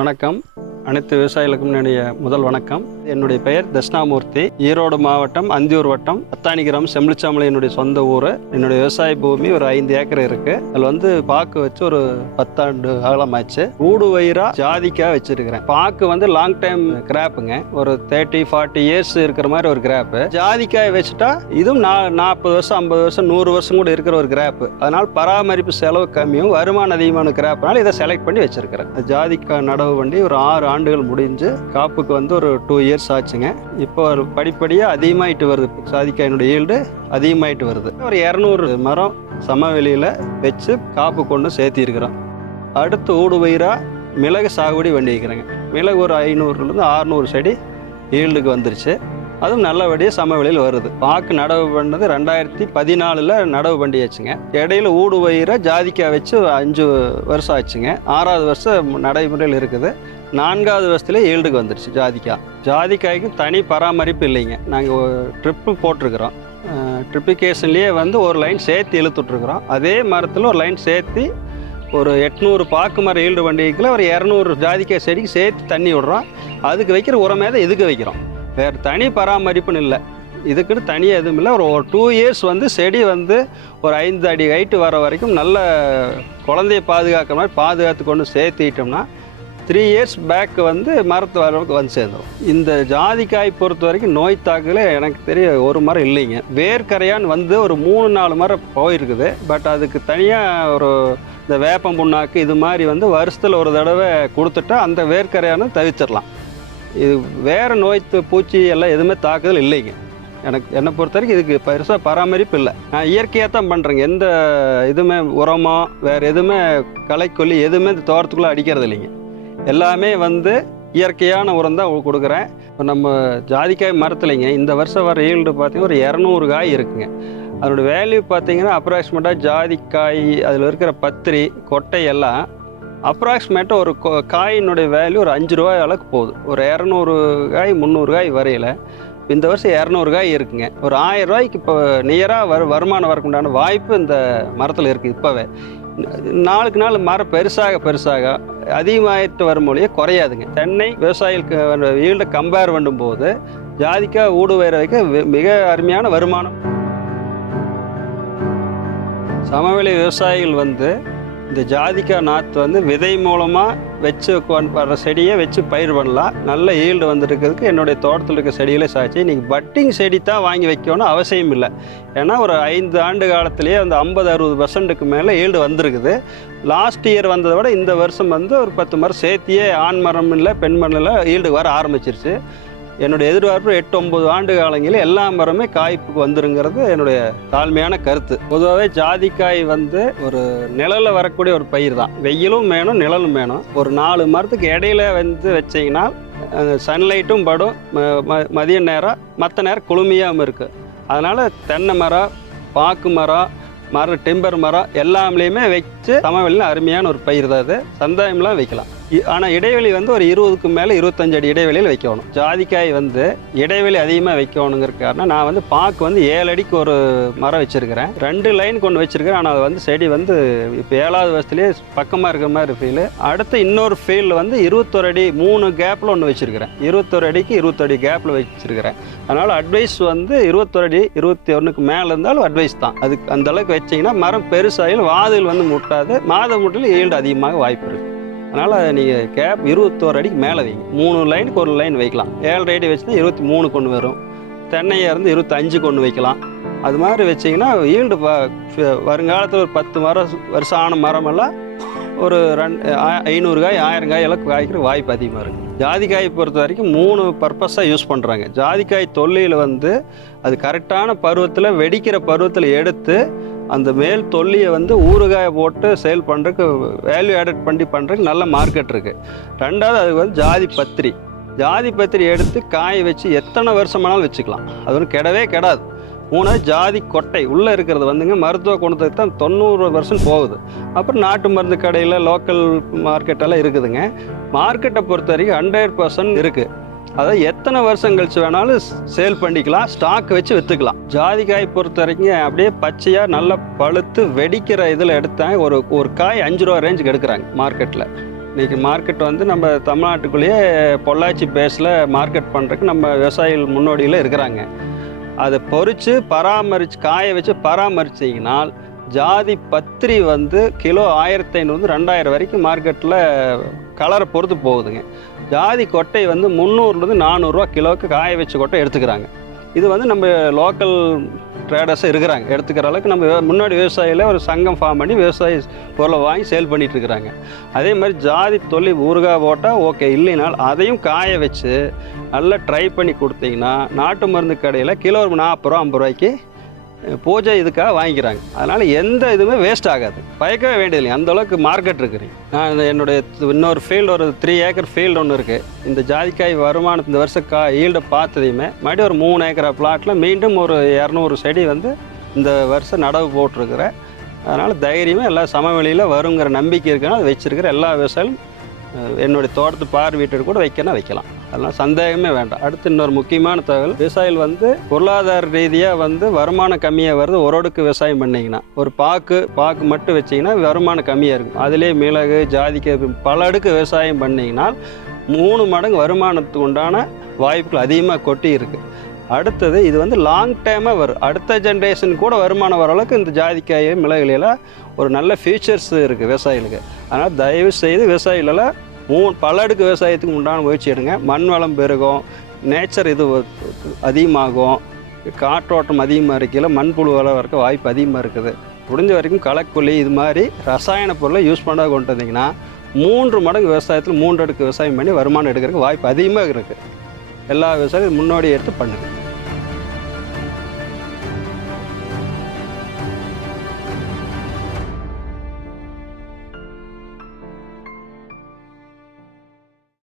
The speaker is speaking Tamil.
வணக்கம். அனைத்து விவசாயிகளுக்கும் என்னுடைய முதல் வணக்கம். என்னுடைய பெயர் தட்சிணாமூர்த்தி. ஈரோடு மாவட்டம் அந்தியூர் வட்டம் அத்தானி கிராமம் செம்பிலிச்சாமலை என்னுடைய சொந்த ஊர். என்னுடைய விவசாய பூமி ஒரு 5 ஏக்கர் இருக்கு. அதில் பாக்கு வச்சு ஒரு 10 ஆண்டு காலமாச்சு. ஊடு வயிறா ஜாதிக்காய் வச்சிருக்கிறேன். பாக்கு லாங் டைம் கிராப்புங்க. ஒரு 30-40 இயர்ஸ் இருக்கிற மாதிரி ஒரு கிராப்பு. ஜாதிக்காய் வச்சுட்டா இதுவும் 40 வருஷம் 50 வருஷம் 100 வருஷம் கூட இருக்கிற ஒரு கிராப்பு. அதனால பராமரிப்பு செலவு கம்மியும் வருமானம் அதிகமான கிராப்னால இதை செலக்ட் பண்ணி வச்சிருக்கிறேன். ஜாதிக்காய் நடவு பண்ணி ஒரு 6 ஆண்டுகள் முடிஞ்சு காப்புக்கு ஒரு 2 இயர்ஸ் ஆச்சுங்க. இப்போ ஒரு படிப்படியாக அதிகமாகிட்டு வருது. ஜாதிக்காயினுடைய ஈல்டு அதிகமாகிட்டு வருது. ஒரு 200 மரம் சமவெளியில் வச்சு காப்பு கொண்டு சேர்த்திருக்கிறோம். அடுத்து ஊடு பயிரா மிளகு சாகுபடி பண்ணி வைக்கிறேங்க. மிளகு ஒரு 500லேருந்து 600 செடி ஈல்டுக்கு வந்துருச்சு. அதுவும் நல்லபடியாக சமவெளியில் வருது. பாக்கு நடவு பண்ணது 2014 நடவு பண்ணியாச்சுங்க. இடையில ஊடு பயிரை ஜாதிக்காய் வச்சு 5 வருஷம் ஆச்சுங்க. 6வது வருஷம் நடைமுறையில் இருக்குது. 4வது வருஷத்துல ஈல்டுக்கு வந்துடுச்சு ஜாதிக்காய். ஜாதிக்காய்க்கு தனி பராமரிப்பு இல்லைங்க. நாங்கள் ட்ரிப்பு போட்டிருக்கிறோம். ட்ரிப்பிகேஷன்லேயே ஒரு லைன் சேர்த்து இழுத்துட்ருக்குறோம். அதே மரத்தில் ஒரு லைன் சேர்த்து ஒரு 800 பாக்கு மரம் ஈல்டு வண்டிக்குள்ள ஒரு 200 ஜாதிக்காய் செடிக்கு சேர்த்து தண்ணி விடுறோம். அதுக்கு வைக்கிற உரமே தான் இதுக்கு வைக்கிறோம். வேறு தனி பராமரிப்புன்னு இல்லை. இதுக்குன்னு தனியாக எதுவும் இல்லை. ஒரு 2 இயர்ஸ் செடி ஒரு 5 அடி ஹைட்டு வர வரைக்கும் நல்ல குழந்தைய பாதுகாக்கிற மாதிரி பாதுகாத்து கொண்டு சேர்த்திட்டோம்னா 3 இயர்ஸ் பேக் மரத்து வரவுக்கு சேர்ந்துடும். இந்த ஜாதிக்காய் பொறுத்த வரைக்கும் நோய் தாக்கல எனக்கு தெரிய ஒரு மரம் இல்லைங்க. வேர்க்கரையான் ஒரு 3-4 மரம் போயிருக்குது. பட் அதுக்கு தனியாக ஒரு இந்த வேப்பம் புண்ணாக்கு இது மாதிரி வருஷத்தில் ஒரு தடவை கொடுத்துட்டா அந்த வேர்க்கரையானு தவிச்சிடலாம். இது வேறு நோய் பூச்சி எல்லாம் எதுவுமே தாக்குதல் இல்லைங்க. என்னை பொறுத்த வரைக்கும் இதுக்கு பெருசாக பராமரிப்பு இல்லை. நான் இயற்கையாக தான் பண்ணுறேங்க. எந்த இதுவுமே உரமோ வேறு எதுவுமே களைக்கொல்லி எதுவுமே இந்த தோட்டத்துக்குள்ளே அடிக்கிறது இல்லைங்க. எல்லாமே இயற்கையான உரம் தான் கொடுக்குறேன். இப்போ நம்ம ஜாதிக்காய் மரத்துலைங்க இந்த வருஷம் வர ஈல்டு பார்த்திங்கன்னா ஒரு 200 காய் இருக்குங்க. அதோடய வேல்யூ பார்த்திங்கன்னா அப்ராக்சிமேட்டாக ஜாதிக்காய் அதில் இருக்கிற பத்திரி கொட்டை எல்லாம் அப்ராக்சிமேட்டாக ஒரு காயினுடைய வேல்யூ ஒரு 5 ரூபாய் அளவுக்கு போகுது. ஒரு 200 காய் 300 காய் வரையில் இந்த வருஷம் 200 காய் இருக்குங்க. ஒரு 1000 ரூபாய்க்கு இப்போ நியராக வருமானம் வரக்குண்டான வாய்ப்பு இந்த மரத்தில் இருக்குது. இப்போவே நாளுக்கு நாள் மரம் பெருசாக அதிகமாகிட்டு வரும் மொழியே குறையாதுங்க. தென்னை விவசாயிகளுக்கு ஈல்டை கம்பேர் பண்ணும்போது ஜாதிக்காய் ஊடு வயிற வைக்க மிக அருமையான வருமானம். சமவெளி விவசாயிகள் இந்த ஜாதிக்காய் நாற்று விதை மூலமாக வச்சு வர செடியை வச்சு பயிர் பண்ணலாம். நல்ல ஈல்டு இருக்கிறதுக்கு என்னுடைய தோட்டத்தில் இருக்க செடிகளே சாட்சி. நீங்கள் பட்டிங் செடி தான் வாங்கி வைக்கணும்னு அவசியம் இல்லை. ஏன்னா ஒரு 5 ஆண்டு காலத்திலேயே 50-60% மேலே ஈல்டு வந்திருக்குது. லாஸ்ட் இயர் வந்ததை விட இந்த வருஷம் ஒரு 10 மரம் சேர்த்தியே ஆண் மரம் இல்லை பெண் மரம் இல்லை ஈல்டு வர ஆரம்பிச்சிருச்சு. என்னுடைய எதிர்பார்ப்பு 8-9 ஆண்டு காலங்களில் எல்லா மரமே காய்ப்புக்கு வந்துருங்கிறது என்னுடைய தாழ்மையான கருத்து. பொதுவாகவே ஜாதிக்காய் ஒரு நிழலில் வரக்கூடிய ஒரு பயிர் தான். வெயிலும் வேணும் நிழலும் வேணும். ஒரு 4 மரத்துக்கு இடையில வச்சிங்கன்னா சன்லைட்டும் படும். மதிய நேரம் மற்ற நேரம் குளுமையாகவும் இருக்குது. அதனால் தென்னை மரம் பாக்கு மரம் டிம்பர் மரம் எல்லாம்லேயுமே வச்சு சமவெளியில் அருமையான ஒரு பயிர் தான். அது சந்தாயம்லாம் வைக்கலாம். ஆனால் இடைவெளி ஒரு 20க்கு மேலே 25 அடி இடைவெளியில் வைக்கணும். ஜாதிக்காய் இடைவெளி அதிகமாக வைக்கணுங்கிற காரணம் நான் பாக்கு 7 அடிக்கு ஒரு மரம் வச்சுருக்கிறேன். 2 லைன் கொண்டு வச்சுருக்கிறேன். ஆனால் அது செடி இப்போ 7வது வருஷத்துலேயே பக்கமாக இருக்கிற மாதிரி ஃபீல். அடுத்து இன்னொரு ஃபீல்டு 21 அடி 3 கேப்பில் ஒன்று வச்சுருக்கிறேன். 21 அடிக்கு 20 அடி கேப்பில் வச்சுருக்கிறேன். அதனால் அட்வைஸ் 21 அடி 21க்கு மேலே இருந்தாலும் அட்வைஸ் தான். அதுக்கு அந்தளவுக்கு வச்சிங்கன்னா மரம் பெருசாயில் வாதில் முட்டாது. மாத முட்டில் ஈல்டு அதிகமாக வாய்ப்பு இருக்குது. அதனால் நீங்கள் கேப் 21 அடிக்கு மேலே வைங்க. 3 லைனுக்கு ஒரு லைன் வைக்கலாம். 7 அடி வச்சுன்னா 23 கொண்டு வரும். தென்னையாக 25 கொண்டு வைக்கலாம். அது மாதிரி வச்சிங்கன்னா ஈல்டு வருங்காலத்தில் ஒரு 10 வருஷம் ஆன மரமெல்லாம் ஒரு 500 காய் 1000 காய் எல்லாம் காய்க்கிற வாய்ப்பு அதிகமாக இருக்குது. ஜாதிக்காய் பொறுத்த வரைக்கும் 3 பர்பஸாக யூஸ் பண்ணுறாங்க. ஜாதிக்காய் தொல்லியில் அது கரெக்டான பருவத்தில் வெடிக்கிற பருவத்தில் எடுத்து அந்த மேல் தொல்லியை ஊறுகாயை போட்டு சேல் பண்ணுறதுக்கு வேல்யூ ஆடட் பண்ணுறதுக்கு நல்ல மார்க்கெட் இருக்குது. 2வது அது ஜாதி பத்திரி எடுத்து காய வச்சு எத்தனை வருஷமானாலும் வச்சுக்கலாம். அது கெடவே கெடாது. 3வது ஜாதி கொட்டை உள்ளே இருக்கிறது மருத்துவ குணத்துக்கு தான் 90% போகுது. அப்புறம் நாட்டு மருந்து கடையில் லோக்கல் மார்க்கெட்டெல்லாம் இருக்குதுங்க. மார்க்கெட்டை பொறுத்த வரைக்கும் 100% இருக்குது. அதை எத்தனை வருஷம் கழிச்சு வேணாலும் சேல் பண்ணிக்கலாம். ஸ்டாக் வச்சு விற்றுக்கலாம். ஜாதிக்காய் பொறுத்த வரைக்கும் அப்படியே பச்சையாக நல்லா பழுத்து வெடிக்கிற இதில் எடுத்தேன். ஒரு காய் 5 ரூபா ரேஞ்சுக்கு எடுக்கிறாங்க மார்க்கெட்டில். இன்றைக்கி மார்க்கெட் வந்து நம்ம தமிழ்நாட்டுக்குள்ளேயே பொள்ளாச்சி பேஸில் மார்க்கெட் பண்ணுறதுக்கு நம்ம விவசாயிகள் முன்னோடியில் இருக்கிறாங்க. அதை பொறித்து பராமரித்து காய வச்சு பராமரிச்சிங்கனால் ஜாதி பத்திரி வந்து கிலோ 1500 2000 வரைக்கும் மார்க்கெட்டில் கலரை பொறுத்து போகுதுங்க. ஜாதி கொட்டை வந்து 300 400 கிலோவுக்கு காய வச்ச கொட்டை எடுத்துக்கிறாங்க. இது வந்து நம்ம லோக்கல் ட்ரேடர்ஸ் இருக்கிறாங்க, எடுத்துக்கிற அளவுக்கு நம்ம முன்னாடி விவசாயியில் ஒரு சங்கம் ஃபார்ம் பண்ணி விவசாய பொருளை வாங்கி சேல் பண்ணிகிட்டு இருக்கிறாங்க. அதே மாதிரி ஜாதி தொல்லி ஊறுகாய் போட்டால் ஓகே, இல்லைனால் அதையும் காய வச்சு நல்லா ட்ரை பண்ணி கொடுத்தீங்கன்னா நாட்டு மருந்து கடையில் கிலோ 40 ரூபா 50 ரூபாய்க்கு பூஜை இதுக்காக வாங்கிக்கிறாங்க. அதனால் எந்த இதுவுமே வேஸ்ட் ஆகாது, பயக்கவே வேண்டியதில்லை, அந்தளவுக்கு மார்க்கெட் இருக்குது. நான் என்னுடைய இன்னொரு ஃபீல்டு ஒரு 3 ஏக்கர் ஃபீல்டு ஒன்று இருக்குது. இந்த ஜாதிக்காய் வருமானத்து இந்த வருஷம் ஈல்டை பார்த்ததையுமே மறுபடியும் ஒரு 3 ஏக்கர் பிளாட்டில் மீண்டும் ஒரு 200 செடி வந்து இந்த வருஷம் நடவு போட்டிருக்கிறேன். அதனால் தைரியமாக எல்லா சமவெளியில் வருங்கிற நம்பிக்கை இருக்குன்னா அதை வச்சுருக்கிற எல்லா விவசாயிகளும் என்னுடைய தோட்டத்து பார்வையிட்டு கூட வைக்கலாம். அதெல்லாம் சந்தேகமே வேண்டாம். அடுத்து இன்னொரு முக்கியமான தகவல், விவசாயிகள் வந்து பொருளாதார ரீதியாக வந்து வருமானம் கம்மியாக வருது. ஒரு அடுக்கு விவசாயம் பண்ணிங்கன்னா ஒரு பாக்கு மட்டும் வச்சிங்கன்னா வருமானம் கம்மியாக இருக்கும். அதிலே மிளகு ஜாதிக்கு பல அடுக்கு விவசாயம் பண்ணிங்கன்னா 3 மடங்கு வருமானத்துக்கு உண்டான வாய்ப்புகள் அதிகமாக கொட்டி இருக்குது. அடுத்தது இது வந்து லாங் டைமாக வரும், அடுத்த ஜென்ரேஷன் கூட வருமானம் வர அளவுக்கு இந்த ஜாதிக்காய் மிளகுலாம் ஒரு நல்ல ஃபியூச்சர்ஸ் இருக்குது விவசாயிகளுக்கு. அதனால் தயவு செய்து விவசாயிகளெல்லாம் பல அடுக்கு விவசாயத்துக்கு உண்டான முயற்சி எடுங்க. மண் வளம் பெருகும், நேச்சர் இது அதிகமாகும், காற்றோட்டம் அதிகமாக இருக்கையில் மண்புழு வளர்க்க வாய்ப்பு அதிகமாக இருக்குது. முடிஞ்ச வரைக்கும் களக்குழி இது மாதிரி ரசாயன பொருளை யூஸ் பண்ண கொண்டு வந்தீங்கன்னா 3 மடங்கு விவசாயத்தில் 3 அடுக்கு விவசாயம் பண்ணி வருமானம் எடுக்கிறதுக்கு வாய்ப்பு அதிகமாக இருக்குது. எல்லா விவசாயியும் முன்னோடி எடுத்து பண்ணுங்கள்.